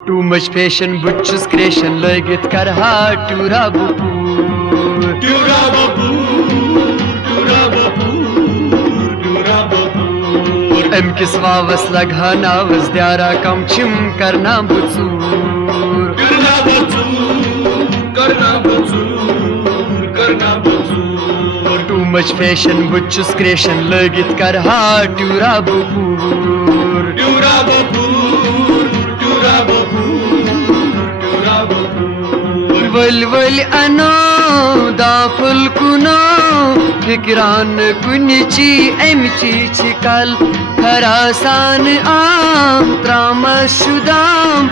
Too much fashion, butch's creation, लगit करहा टूरा बपूर टूरा बपूर एम किस वावस लगा नावस द्यारा कम छिम करना बचूर करना बचूर Too much fashion, butch's creation, लगit करहा टूरा बपूर टूरा बपूर वल वल अनो दा फुल कुनो फिक्रान कुनिची एमची छिकल खरासान आम त्रामस शुदाम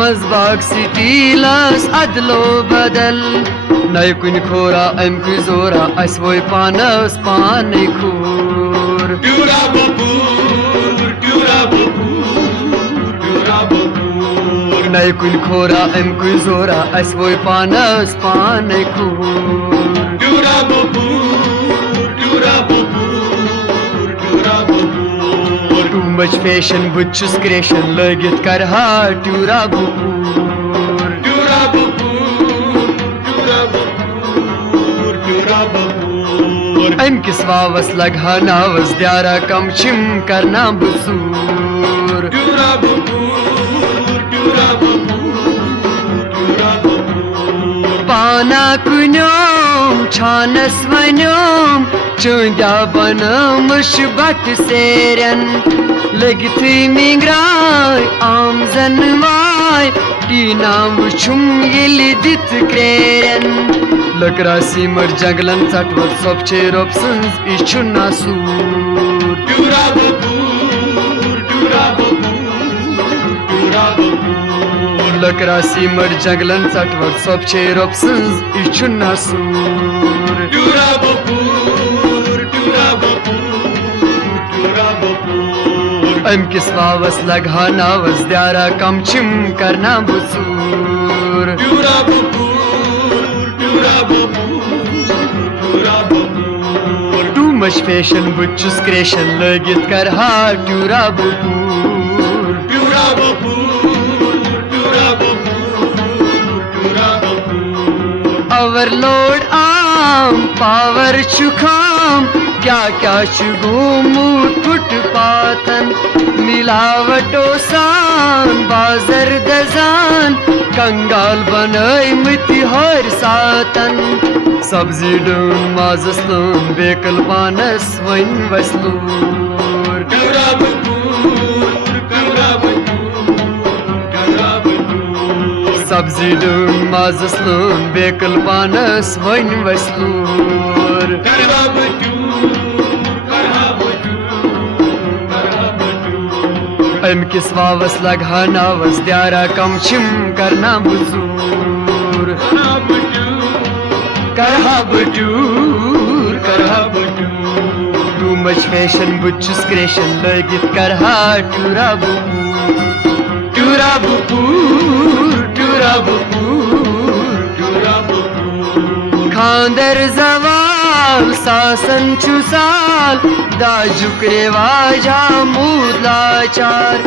मजबाग सिटीलस अदलो बदल नय कुन खोरा एम कु जोरा असवोय पानस पाने खूर टूरा बपूर नय कुन खोरा एम कु जोरा असवोय पानस पाने खूर टूरा बपूर Too much fashion, butch's creation, लगit करहा टूरा बपूर टूरा बपूर एम किस वावस लगा नावस द्यारा कम छिम करना बसूर टूरा बपूर पाना कुन्योम छानस वन्योम चुंद्या बनमुश बट सेरन लगथी मिंग्राय आम जनवाय टीना वुछुम यिलि दित क्रेरन लकरासी मर जंगलन चटवत सोपचे रोपसंस इछु नासूर टूरा बपूर लकरासी मर जंगलन चटवत सोपचे रोपसंस इछु नासूर टूरा बपूर एम किस वावस लगा नावस द्यारा कम छिम करना बसूर टूरा बपूर Too much fashion, butch's creation, लगit करहा टूरा बपूर टूरा बपूर ओवरलोड आम पावर चुखाम क्या क्या चुगूमूट फुटपाथन मिलावटो सान बाजर दजान कंगाल बनय मति हर सातन सब्जी डून माजस लून बेकल पानस वन वसलूर टूरा बपूर सब्जी डून माजस लून बेकल पानस वन वसलूर करहा एम किस वावस लगा नावस द्यारा कम छिम करना बसूर करहा Batur Too much fashion, butch's creation, लगit करहा टूरा बपूर खांदर जवाल सासन चुसाल दाजुक रेवाजा मूदलाचार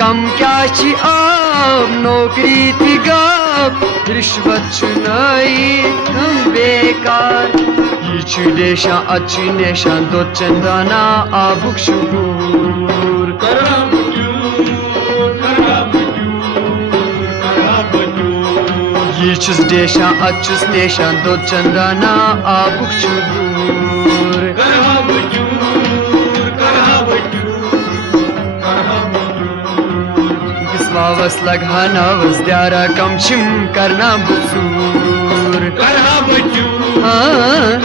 कम क्या ची अब नौकरी थी गप रिश्वत चुनाई हम बेकार ये ची देशा अच्छी नेशा दो चंदाना आबुक शुगूर करहा ये चीज देशा अच्छुस नेशा दो चंदाना आबुक शुगूर किस वावस लगा नावस द्यारा कम छिम करना बसूर करहा हाँ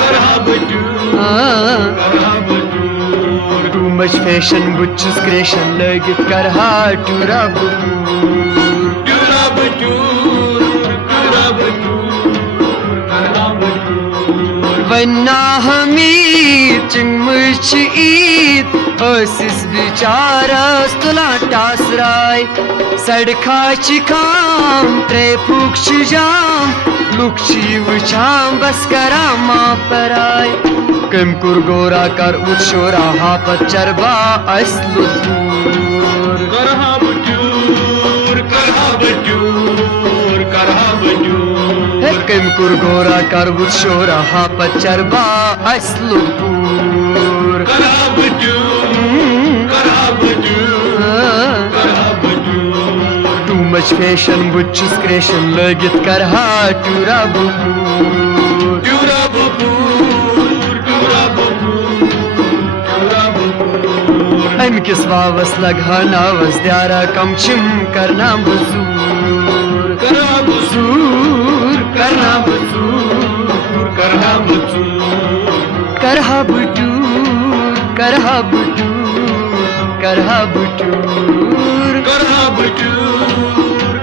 Too much fashion, butch's creation, लगit करहा टूरा बपूर वन्ना हमीद चिंगमुच ईद ओसिस बिचारस तुला टासराय सड़का चिखाम ट्रैफिक जाम लुकची वुचाम बस करा मा पराय कम कुर गोरा कर उछोरा हापत चरबा असलुदूर करहा Batur kur gora karvut shora hapa charba aslupur Karabdu, karabdu, karabdu. Too much fashion butch's creation lagit karha tura bupur Tura bupur, tura bupur, tura bupur. Amkis vavas lagha navas dyara kamchim karna buzur Karabuzur, karna buzur karabuzur. karha butur karha butur karha butur Karabdur,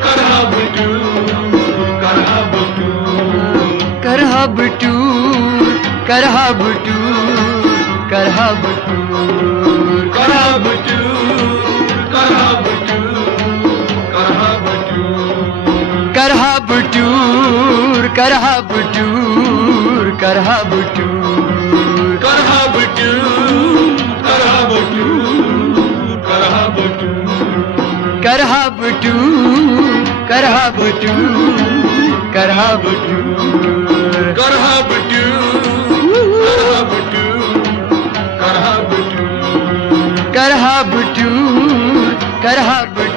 karabdur, karabdur. karha butur karha butur karha butur Karabdur, karabdur, karabdur. karha butur karha butur karha butur Karabdur, karabdur, karabdur. karha butur karha butur Karabdur, karabdur, karabdur. karha butur karha butur